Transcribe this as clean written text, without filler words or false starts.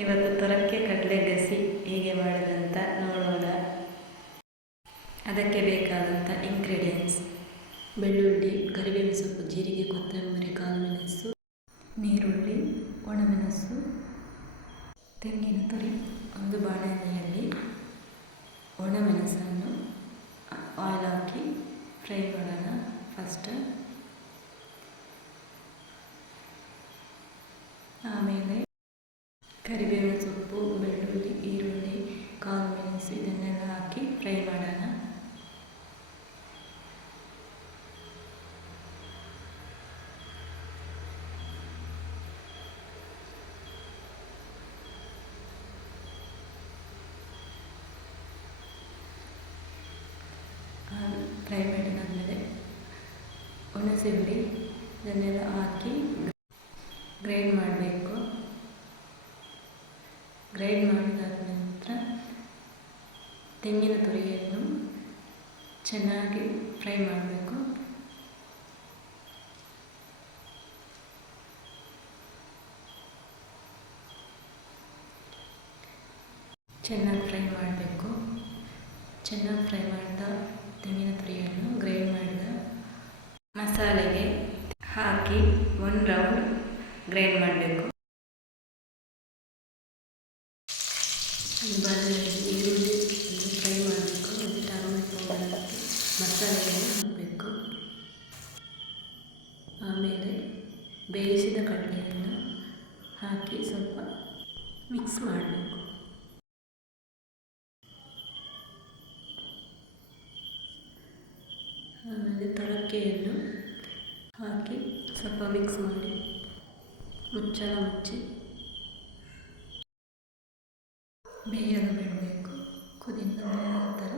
ಇವತ್ತು ತೊರಕ್ಕೆ ಕಡಲೆ ಗಸಿ ಹೇಗೆ ಮಾಡೋದಂತ ನೋಡೋಣ. ಅದಕ್ಕೆ ಬೇಕಾದಂಥ ಇಂಗ್ರೀಡಿಯೆಂಟ್ಸ್: ಬೆಳ್ಳುಳ್ಳಿ, ಕರಿಬೇವಿನ ಸೊಪ್ಪು, ಜೀರಿಗೆ, ಕೊತ್ತಂಬರಿ, ಕಾಳುಮೆಣಸು, ನೀರುಳ್ಳಿ, ಒಣಮೆಣಸು, ತೆಂಗಿನ ತುರಿ. ಒಂದು ಬಾಣಲೆಯಲ್ಲಿ ಒಣಮೆಣಸನ್ನು ಆಯಿಲ್ ಹಾಕಿ ಫ್ರೈ ಮಾಡೋಣ. ಫಸ್ಟ್ ಆಮೇಲೆ ಕರಿಬೇವಿನ ಸೊಪ್ಪು, ಬೆಳ್ಳುಳ್ಳಿ, ಈರುಳ್ಳಿ, ಕಾಳುಮೆಣಸು ಇದನ್ನೆಲ್ಲ ಹಾಕಿ ಫ್ರೈ ಮಾಡೋಣ. ಫ್ರೈ ಮಾಡಿದಾದಮೇಲೆ ಹುಣಸೆ ಹುಳಿ ಇದನ್ನೆಲ್ಲ ಹಾಕಿ ಗ್ರೈಂಡ್ ಮಾಡಬೇಕು. ಗ್ರೈಂಡ್ ಮಾಡಿದಾದ ನಂತರ ತೆಂಗಿನ ತುರಿಯನ್ನು ಚೆನ್ನಾಗಿ ಫ್ರೈ ಮಾಡಬೇಕು. ಚೆನ್ನಾಗಿ ಫ್ರೈ ಮಾಡಿದ ತೆಂಗಿನ ತುರಿಯನ್ನು ಗ್ರೈಂಡ್ ಮಾಡಿದ ಮಸಾಲೆಗೆ ಹಾಕಿ 1 ರೌಂಡ್ ಗ್ರೈಂಡ್ ಮಾಡಬೇಕು. ಬಾಣಲೆಯಲ್ಲಿ ಈರುಳ್ಳಿ ಫ್ರೈ ಮಾಡಬೇಕು. ಮತ್ತು ಟರ್ಮರಿಕ್ ಪೌಡರ್ ಹಾಕಿ ಮಸಾಲೆಯನ್ನು ಹಾಕಬೇಕು. ಆಮೇಲೆ ಬೇಯಿಸಿದ ಕಡಲೆಯನ್ನು ಹಾಕಿ ಸ್ವಲ್ಪ ಮಿಕ್ಸ್ ಮಾಡಬೇಕು. ಆಮೇಲೆ ತೊರಕೆಯನ್ನು ಹಾಕಿ ಸ್ವಲ್ಪ ಮಿಕ್ಸ್ ಮಾಡಿ ಮುಚ್ಚಳ ಮುಚ್ಚಿ ಬೇಯಲು ಬಿಡಬೇಕು. ಕುದಿ ನಂತರ